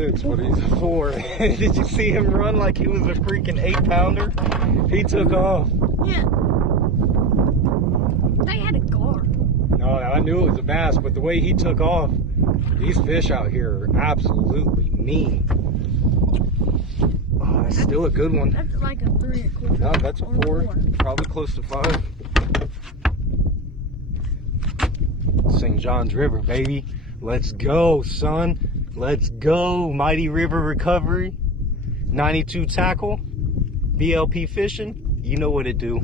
6, but he's a 4. Did you see him run like he was a freaking 8-pounder? He took off. Yeah. They had a guard. No, I knew it was a bass, but the way he took off, these fish out here are absolutely mean. Oh, that's still a good one. That's like a 3 1/4. No, that's a 4. Probably close to 5. St. John's River, baby. Let's go, son. Let's go. Mighty River Recovery. 92 tackle. BLP fishing. You know what it do.